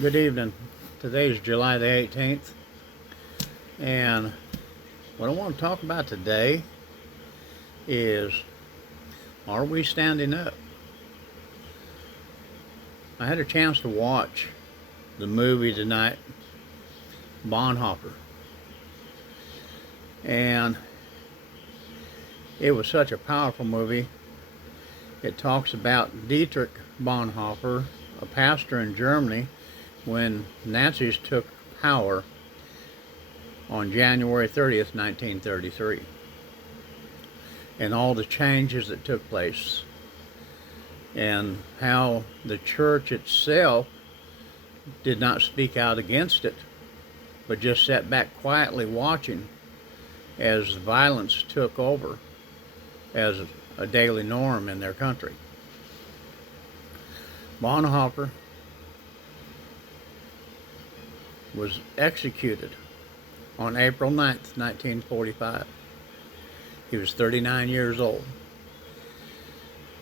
Good evening. Today is July the 18th, and what I want to talk about today is, are we standing up? I had a chance to watch the movie tonight, Bonhoeffer, and it was such a powerful movie. It talks about Dietrich Bonhoeffer, a pastor in Germany, when Nazis took power on January 30th, 1933, and all the changes that took place, and how the church itself did not speak out against it, but just sat back quietly watching as violence took over as a daily norm in their country. Bonhoeffer was executed on April 9th, 1945. He was 39 years old.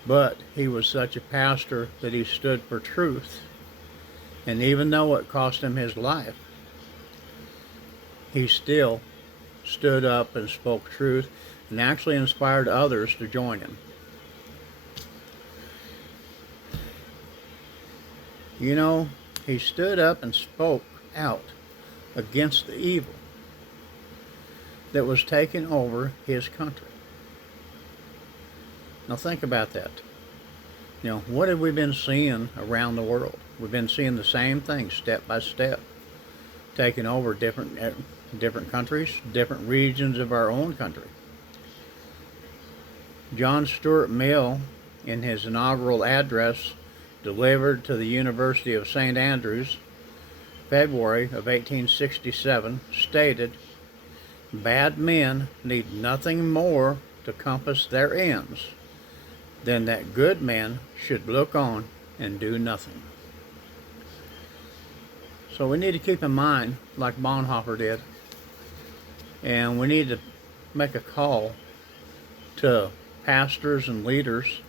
But he was such a pastor that he stood for truth. And even though it cost him his life, he still stood up and spoke truth and actually inspired others to join him. You know, he stood up and spoke out against the evil that was taking over his country. Now think about that. You know, what have we been seeing around the world? We've been seeing the same thing step by step, taking over different countries, different regions of our own country. John Stuart Mill, in his inaugural address delivered to the University of St. Andrews, February of 1867, stated, "Bad men need nothing more to compass their ends than that good men should look on and do nothing." So we need to keep in mind, like Bonhoeffer did, and we need to make a call to pastors and leaders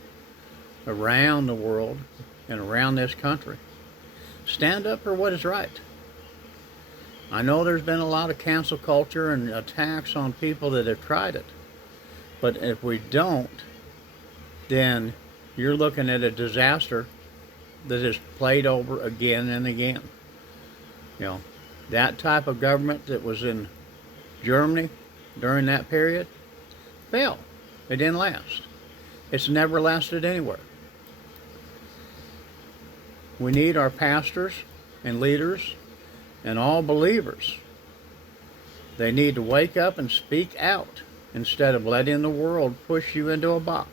around the world and around this country. Stand up for what is right. I know there's been a lot of cancel culture and attacks on people that have tried it. But if we don't, then you're looking at a disaster that is played over again and again. You know, that type of government that was in Germany during that period failed. It didn't last. It's never lasted anywhere. We need our pastors and leaders and all believers. They need to wake up and speak out instead of letting the world push you into a box.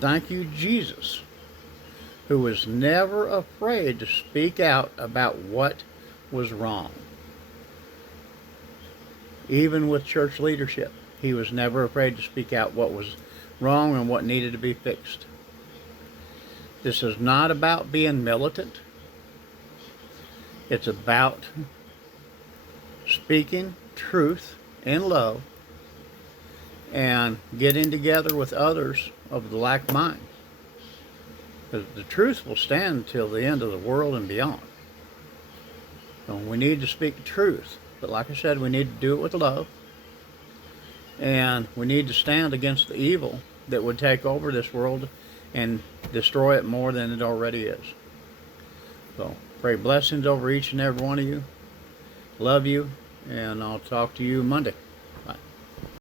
Thank you, Jesus, who was never afraid to speak out about what was wrong. Even with church leadership, he was never afraid to speak out what was wrong and what needed to be fixed. This is not about being militant. It's about speaking truth in love and getting together with others of the like mind. Because the truth will stand till the end of the world and beyond. So we need to speak truth. But like I said, we need to do it with love. And we need to stand against the evil that would take over this world and destroy it more than it already is. So pray blessings over each and every one of you. Love you, and I'll talk to you Monday.